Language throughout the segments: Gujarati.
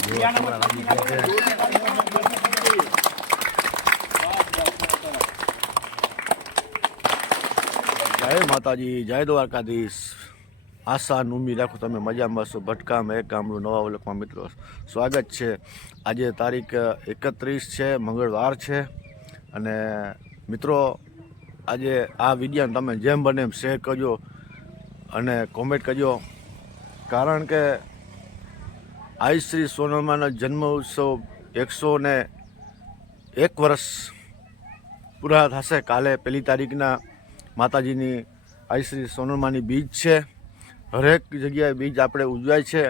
છે. જય માતાજી, જય દ્વારકાધીશ. આશા નુમી રાખો તમે, મજામાં હશો ભટકામ એક ગામડું નવા ઓલખમાં મિત્રો, સ્વાગત છે. આજે તારીખ એકત્રીસ છે, મંગળવાર છે. અને મિત્રો, આજે આ વિડીયોને તમે જેમ બને એમ શેર કરજો અને કોમેન્ટ કરજો. કારણ કે આઈ શ્રી સોનમાનો જન્મ ઉત્સવ એકસો ને એક વર્ષ પૂરા થશે. કાલે પહેલી તારીખના માતાજીની આઈ શ્રી સોનમાની બીજ છે. હરેક જગ્યાએ બીજ આપણે ઉજવાય છે,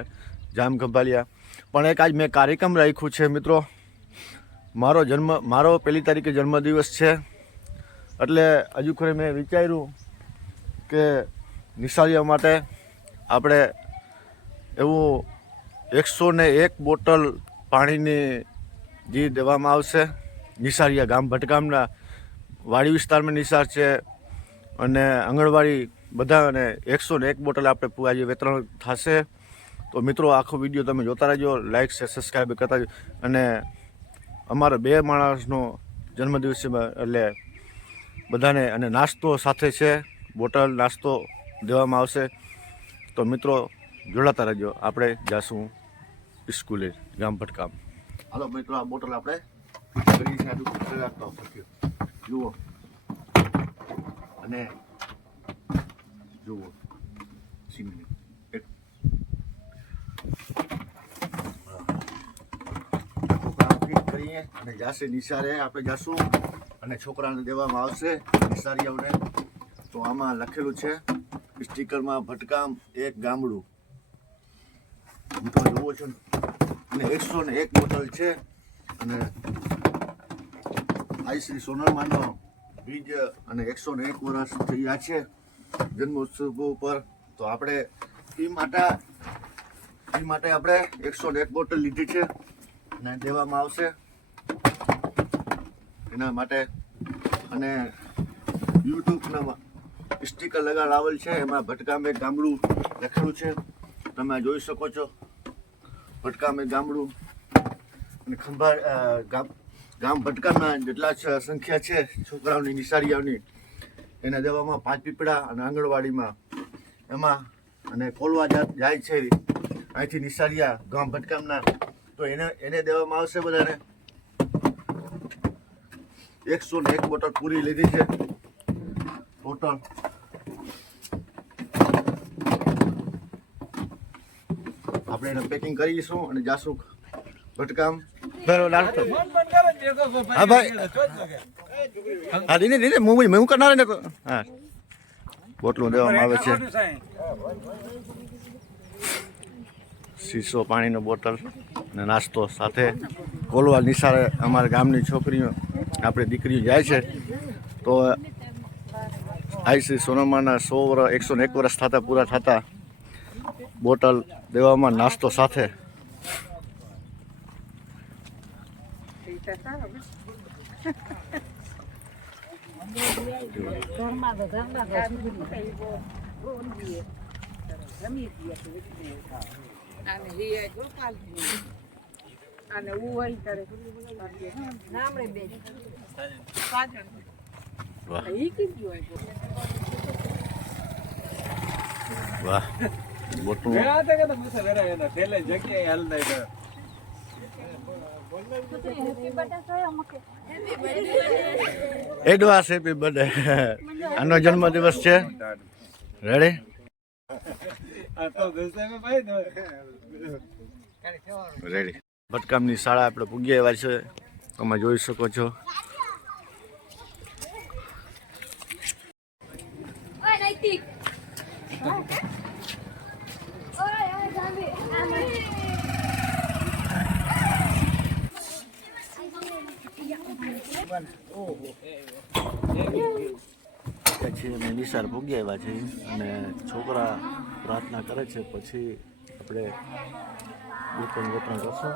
જામ ખંભાલિયા પણ એક આજ મેં કાર્યક્રમ રાખ્યું છે, મિત્રો. મારો જન્મ, મારો પહેલી તારીખે જન્મદિવસ છે. એટલે હજુ ખરે મેં વિચાર્યું કે નિશાળીઓ માટે આપણે એવું એકસો ને એક બોટલ પાણીની જે દેવામાં આવશે. નિસારિયા ગામ, ભટગામના વાડી વિસ્તારમાં નિસાર છે અને આંગણવાડી બધાને એકસો ને એક બોટલ આપણે આજે વિતરણ થશે. તો મિત્રો, આખો વીડિયો તમે જોતા રહેજો લાઇક છે સબસ્ક્રાઈબ કરતા. અને અમારા બે માણસનો જન્મદિવસ એટલે બધાને અને નાસ્તો સાથે છે, બોટલ, નાસ્તો દેવામાં આવશે. તો મિત્રો, જોડાતા રહેજો. આપણે જાશું. સ્કૂલે, ગામ ભટકામ. હાલો મિત્રો આ બોટલ આપણે હો સરખી. જુઓ. અને જુઓ. સિંગની કરીએ અને જાશે નિશાળે આપણે જાશું અને છોકરાને દેવામાં આવશે નિશારીઓને તો આમાં લખેલું છે, સ્ટીકરમાં ભટકામ એક ગામડું. મિત્રો જુઓ છો ને. અને એકસો ને એક બોટલ છે. અને આઈ શ્રી બીજ અને એકસો ને એક વર્ષ થયા છે જન્મોત્સવ ઉપર. તો આપણે એ માટે એ માટે આપણે એકસો ને એક બોટલ લીધી છે. અને દેવામાં આવશે. એના માટે અને યુટ્યુબના સ્ટીકર લગાડાવેલ છે. એમાં ભટકામે ગામડું લખેલું છે. તમે જોઈ શકો છો. ભટકામ ગામડું. અને ખંભાળ ગામ ગામ ભટકામના જેટલા સંખ્યા છે છોકરાઓની, નિશાળીઓની, એને દેવામાં પાંચ પીપળા અને આંગણવાડીમાં એમાં અને ખોલવા જા- જાય છે. અહીંથી નિશાળિયા ગામ ભટકામના. તો એને એને દેવામાં આવશે બધાને. એકસો ને એક બોટલ પૂરી લીધી છે. ટોટલ આપણે એને પેકિંગ કરીશું અને જાશું ભટકામ. બરાબર હા ભાઈ. હા દીદી દીદી હું હું કરનાર ને તો. હા. બોટલું દેવામાં આવે છે. શીશો પાણીનો બોટલ અને નાસ્તો સાથે કોલવા નિશાળે અમારા ગામની છોકરીઓ આપણી દીકરીઓ જાય છે. તો આઈ શ્રી સોનમાના સો વર્ષ એકસો ને એક વર્ષ થતા પૂરા થતા બોટલ દેવામાં નાસ્તો સાથે ઘરમાં તો ઘરમાં તો સુધરી. અને હિયા ગોપાલ અને ઉવાઈ કરે ગામડે બે પાછળ વાહ ઈ કીધું હોય વાહ બોટલું એડવાન્સ હેપી બર્થડે આનો જન્મદિવસ છે? રેડી રેડી ભટકામની શાળા આપણે પૂગી આવ્યા છે. તમે જોઈ શકો છો. ઓય નૈતિક. પછી અમે નિશાળ ભોગી આવ્યા છીએ અને છોકરા પ્રાર્થના કરે છે પછી આપણે વિતરણ વિતરણ કરશું.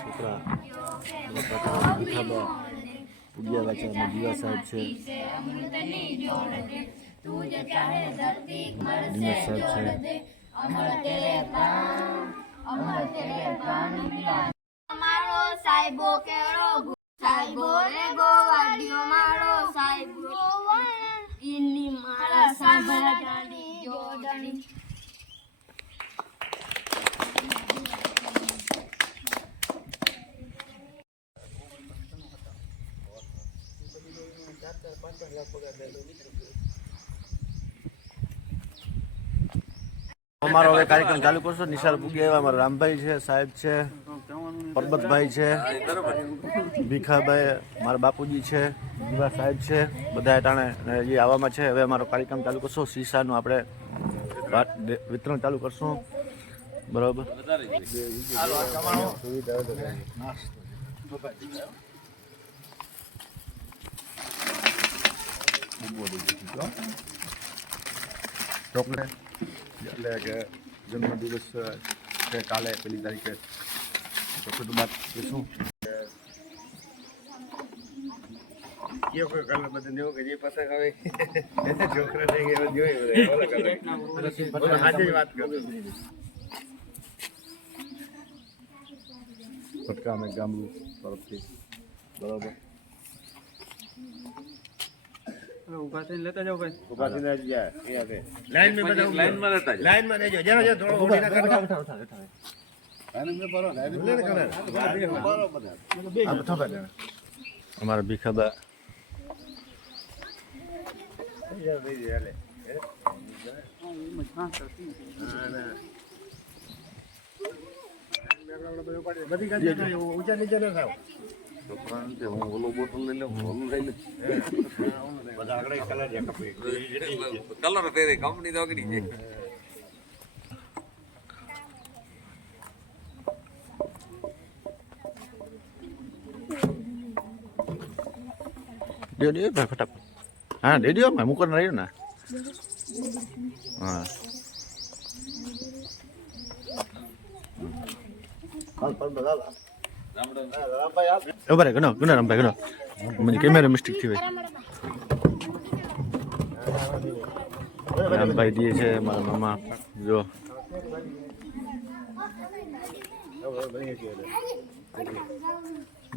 છોકરા મીઠાબા આવ્યા છે જીવા સાહેબ છે. દિનેશ સાહેબ છે. કેળો સાહેબો રે ગોવાડિયો મારો સાહેબ ઇની મારા સાંભળાની જોડણી અમારો હવે કાર્યક્રમ ચાલુ કરશો. નિશાળ પૂગી આવ્યા. અમારા રામભાઈ છે, સાહેબ છે. પરબતભાઈ છે, ભીખાભાઈ, મારા બાપુજી છે, દીવા સાહેબ છે બધા ટાણે જે આવવામાં છે. હવે અમારો કાર્યક્રમ ચાલુ કરશો. શીશાનું આપણે વિતરણ ચાલુ કરશું. બરાબર? ચોકલેટ. એટલે કે જન્મદિવસ છે, કાલે, પેલી તારીખે. ચોકલેટ બાદ શું કયો કોઈ કલર બધું જેવું કે જે પસંદ આવે છોકરા થઈ ગયા જોઈ ઓલા કલર આજે જ વાત કરું ફટકા અમે ગામડું તરફથી બરાબર ઊભા થઈને જ જાય એ આવે લાઈનમાં બધા લાઈનમાં રહેતા લાઈનમાં રહેજો જરા જરા થોડો ઉડી ના કરતા અમારા ભીખાબા ઊંચા નીચે ના થાવ કલર કંપની તો દે ભાઈ ફટાફટ. હા દે દો મેં મૂકવાનું રહ્યું ને. હા. ઊભા રે ગણો ગણો રામભાઈ ગણો. મને કેમેરા મિસ્ટેક થઈ હોય રામભાઈ દે છે મારા મામા. જો.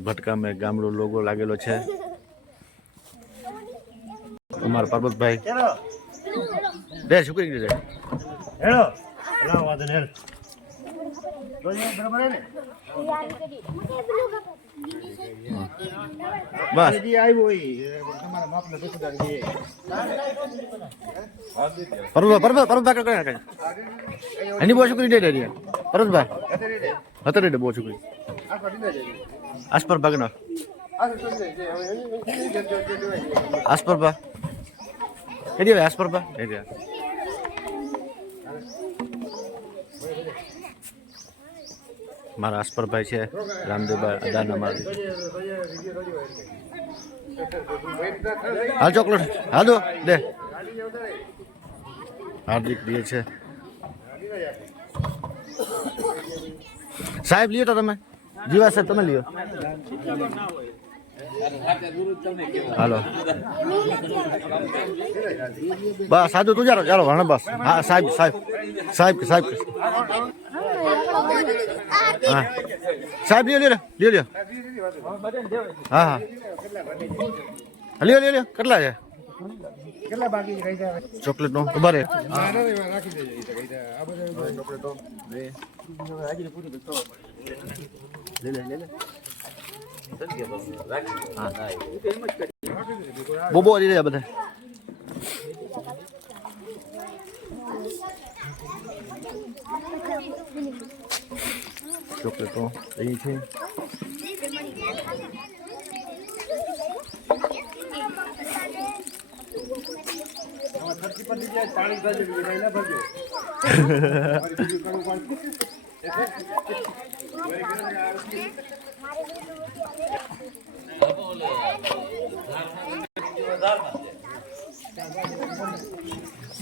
ભટકા મેં ગામડો લોગો લાગેલો છે. અમારા પર્વતભાઈ. દે શું કરી દે હેલો. હેલો. વાંધો નહીં હેલો બસ. તમારા પર્વત પર્વત પર્વતભાઈ કઈ કઈ એની બહુ છોકરી દે રે પર્વતભાઈ. હતા દે બહુ છોકરી આસપર ભાગનો. આસપર ભા એ દે આસપર ભા એ દે મારા આસપરભાઈ છે રામદેવભાઈ અદાના મારી હાલ ચોકલેટ હાલ દે હાર્દિક દે છે સાહેબ લ્યો તો તમે જીવા સાહેબ તમે લ્યો હાલો. બસ સાધુ તું જારો ચાલો? ભણે બસ. હા સાહેબ સાહેબ. સાહેબ સાહેબ હા. સાહેબ લ્યો લ્યો લ્યો. લ્યો હા હા. લ્યો લ્યો લ્યો. કેટલા છે? ચોકલેટ નો? ખબર રે બોબો આવી રહ્યા બધા. ચોકલેટો અહીં છે. પાણી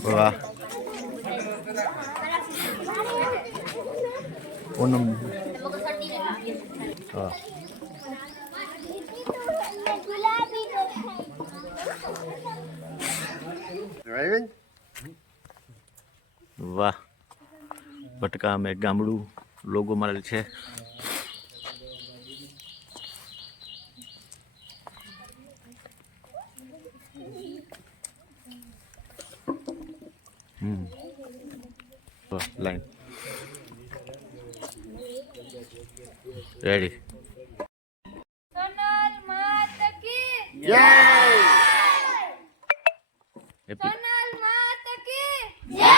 વાહ. પૂનમ હા વાહ. ભટકા મેં ગામડું લોગો મારેલ છે. હમ. લાઈન. રેડી સોનલ માત કી હેપી સોનલ માત કી જય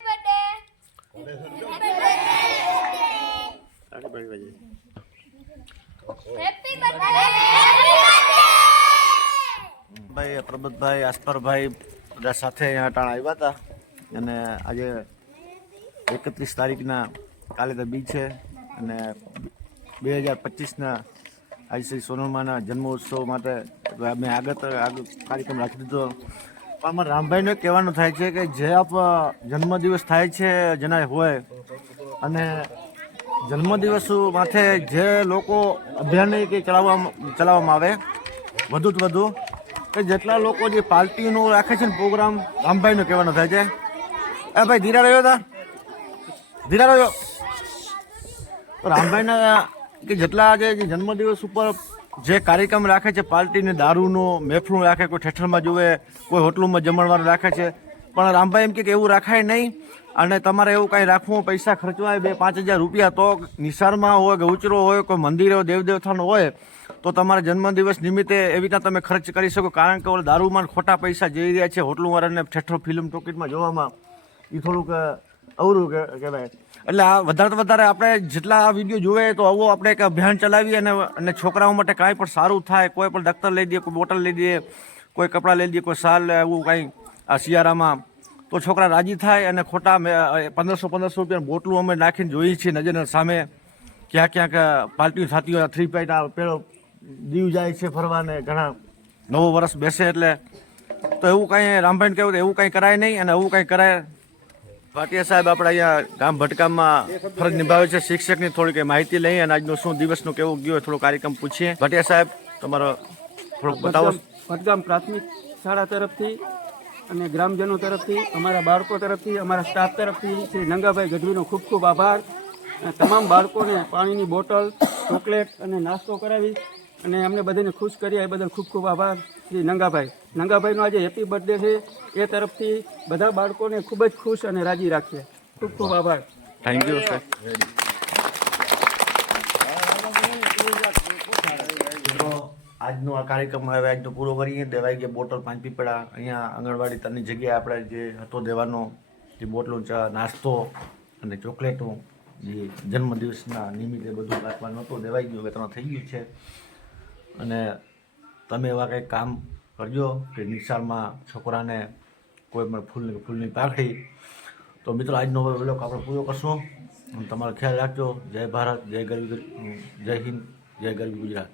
બર્થડે હેપી બર્થડે ભાઈ પ્રબોધભાઈ આસ્પરભાઈ બધા સાથે અહીંયા ટાણા આવ્યા હતા. અને આજે એકત્રીસ તારીખના કાલે તો બી છે. અને બે હજાર પચીસના આજે શ્રી સોનલમાના જન્મોત્સવ માટે મેં આગળ આગળ કાર્યક્રમ રાખી દીધો. પણ અમારા રામભાઈને કહેવાનું થાય છે કે જે આપ જન્મદિવસ થાય છે જેના હોય, અને જન્મદિવસ માથે જે લોકો અભિયાન કે ચલાવવામાં ચલાવવામાં આવે, વધુ જ વધુ કે જેટલા લોકો જે પાર્ટીનું રાખે છે ને પ્રોગ્રામ, રામભાઈનો કહેવાનો થાય છે. એ ભાઈ, ધીરા રહ્યો હતા ધીરા રહ્યો. રામભાઈના કે જેટલા જે જન્મદિવસ ઉપર જે કાર્યક્રમ રાખે છે, પાર્ટીને દારૂનો મેફળું રાખે, કોઈ ઠેઠરમાં જુએ, કોઈ હોટલમાં જમણવાર રાખે છે. પણ રામભાઈ એમ કે એવું રાખાય નહીં. અને તમારે એવું કાંઈ રાખવું પૈસા ખર્ચવાય બે પાંચ હજાર રૂપિયા તો નિસારમાં હોય કે ઉચરો હોય, કોઈ મંદિરો દેવદેવતાનો હોય તો તમારા જન્મદિવસ નિમિત્તે એવી રીતના તમે ખર્ચ કરી શકો. કારણ કે ઓલા દારૂમાં ખોટા પૈસા જઈ રહ્યા છે. હોટલવાળાને ઠેઠો ફિલ્મ ટોકીટમાં જોવામાં એ થોડુંક અવરું કહેવાય. એટલે આ વધારે વધારે આપણે જેટલા આ વીડિયો જોઈએ તો આવો આપણે એક અભિયાન ચલાવીએ અને અને છોકરાઓ માટે કાંઈ પણ સારું થાય. કોઈ પણ દફતર લઈ દઈએ, કોઈ બોટલ લઈ દઈએ, કોઈ કપડાં લઈ દઈએ, કોઈ શાલ એવું કાંઈ આ શિયાળામાં. તો છોકરા રાજી થાય અને ખોટા પંદરસો પંદરસો રૂપિયા બોટલું અમે નાખીને જોઈએ છીએ નજર સામે. ક્યાં ક્યાંક પાર્ટીઓ થતી હોય થ્રી પેટ પેલો દીવ જાય છે ફરવાને ઘણા. નવો વર્ષ બેસે એટલે તો એવું કાંઈ રામભાઈ કહેવું એવું કાંઈ કરાય નહીં અને એવું કાંઈ કરાય. ભાટિયા સાહેબ આપણે અહીંયા ગામ ભટકામમાં ફરજ નિભાવે છે. શિક્ષકની થોડીક કંઈ માહિતી લઈએ અને આજનો શું દિવસનો કેવો ગયો હોય થોડો કાર્યક્રમ પૂછીએ. ભાટિયા સાહેબ તમારો થોડોક બતાવો. ભટગામ પ્રાથમિક શાળા તરફથી અને ગ્રામજનો તરફથી અમારા બાળકો તરફથી અમારા સ્ટાફ તરફથી શ્રી નંગાભાઈ ગઢવીનો ખૂબ ખૂબ આભાર. અને તમામ બાળકોને પાણીની બોટલ ચોકલેટ અને નાસ્તો કરાવી. અને અમને બધાને ખુશ કર્યા. એ બદલ ખૂબ ખૂબ આભાર શ્રી નંગાભાઈ. નંગાભાઈનો આજે હેપી બર્થડે છે. એ તરફથી બધા બાળકોને ખૂબ જ ખુશ અને રાજી રાખીએ. ખૂબ ખૂબ આભાર. થેન્ક યુ સર આજનો આ કાર્યક્રમ હવે આજનો પૂરો કરીએ. દેવાઈ ગયા બોટલ પાંચ પીપળા. અહીંયા આંગણવાડી તરની જગ્યાએ આપણે જે હતો દેવાનો જે બોટલો ચા નાસ્તો અને ચોકલેટો જે જન્મદિવસના નિમિત્તે બધું રાખવાનું હતું. દેવાઈ ગયું હવે તમારે થઈ ગયું છે. અને તમે એવા કંઈક કામ કરજો કે નિશાળમાં છોકરાને કોઈ પણ ફૂલની ફૂલની પાકડી તો મિત્રો, આજનો વ્લોગ આપણે પૂરો કરશું. તમારો ખ્યાલ રાખજો. જય ભારત, જય ગરવી જય હિન્દ, જય ગરવી ગુજરાત.